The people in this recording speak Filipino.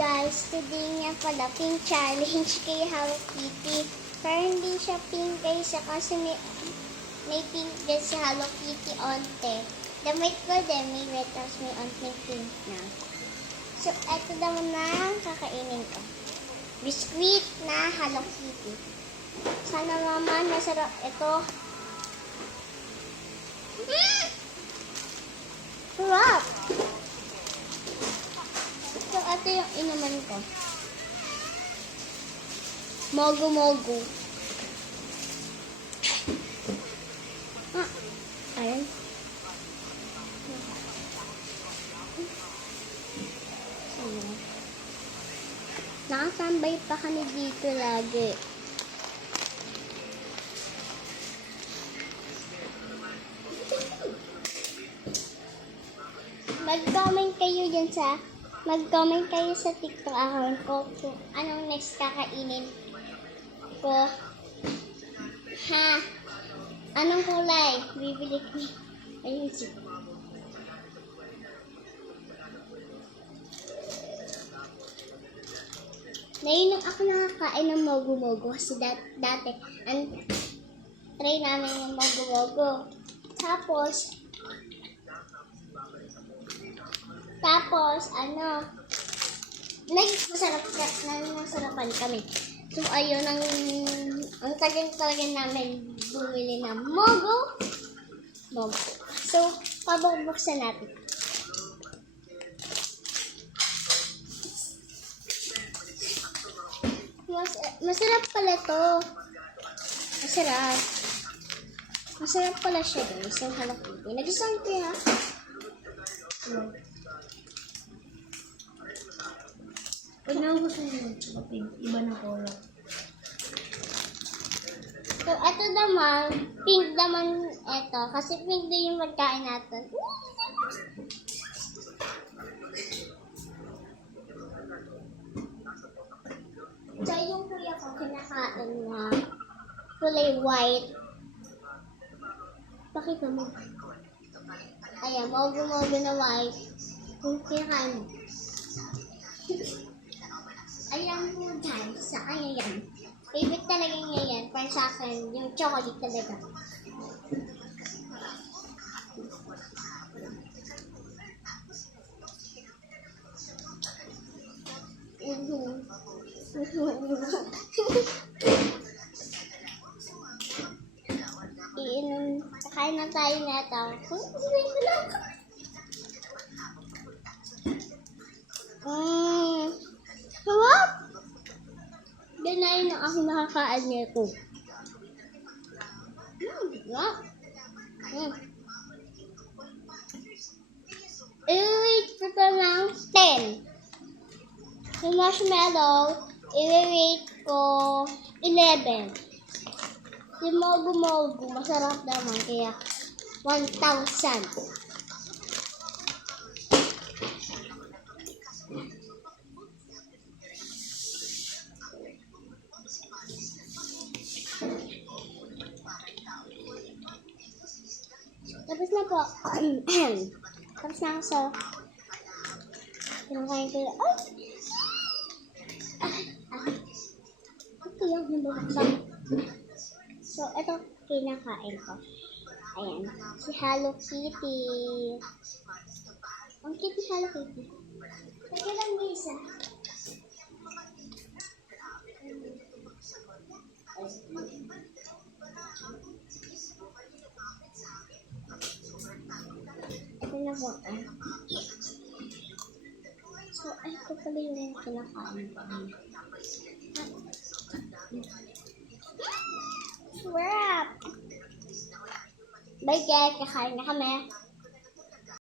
guys, today nga pala pink challenge kay Hello Kitty. Pero hindi siya pink guys kasi may pink din si Hello Kitty onte. Damit ko din may red tapos may onting pink na. So, eto naman na kakainin ko. Biscuit na Hello Kitty. Sana naman masarap ito. Sarap! So, ito yung inuman ko. Mogu-mogu. Ayun. Nakasambay pa kami dito lagi. Mag-comment kayo sa TikTok account ko kung anong next kakainin ko. Ha? Anong kulay? Bibili ko. Ayun siya. Ngayon lang ako nakakain ng mogu-mogu kasi dati try namin yung mogu-mogu. Tapos nasarapan kami. So, ayun, ang tagal-tagal namin bumili ng mogu. So, pabubuksan natin. Masarap pala to. Masarap pala siya guys. So, Hello Kitty. Nag-isang ko ha. Pag naubos na yun, tsaka pink, iba na color. So, ito naman, pink naman ito. Kasi pink din yung magkain natin. So, yung kuya ko kinakain na kulay white. Pakita mo. Ayan, mogu-mogu na white. Kung kinakain mo. Alam mo dyan, sa kanya yan. Favorite talaga niya yan. Para sa akin, yung chocolate talaga. Kakain na tayo nito. Sarap! Ganayin na ako nakakain nito. Sarap! I-rate ko ito ng 10. Yung marshmallow, i-rate ko 11. Yung mogu-mogu, masarap naman, kaya 1,000. Tapos na po. Tapos na ako sa pinakain ko lang. Ito yung nababaksan. So, ito kinakain ko. Ayan. Si Hello Kitty. Ang cute ni Hello Kitty. Teka lang, Lisa. Ito na po. So, ito pala yung kinakain ko. Wrap! Bye guys, kakain na kami.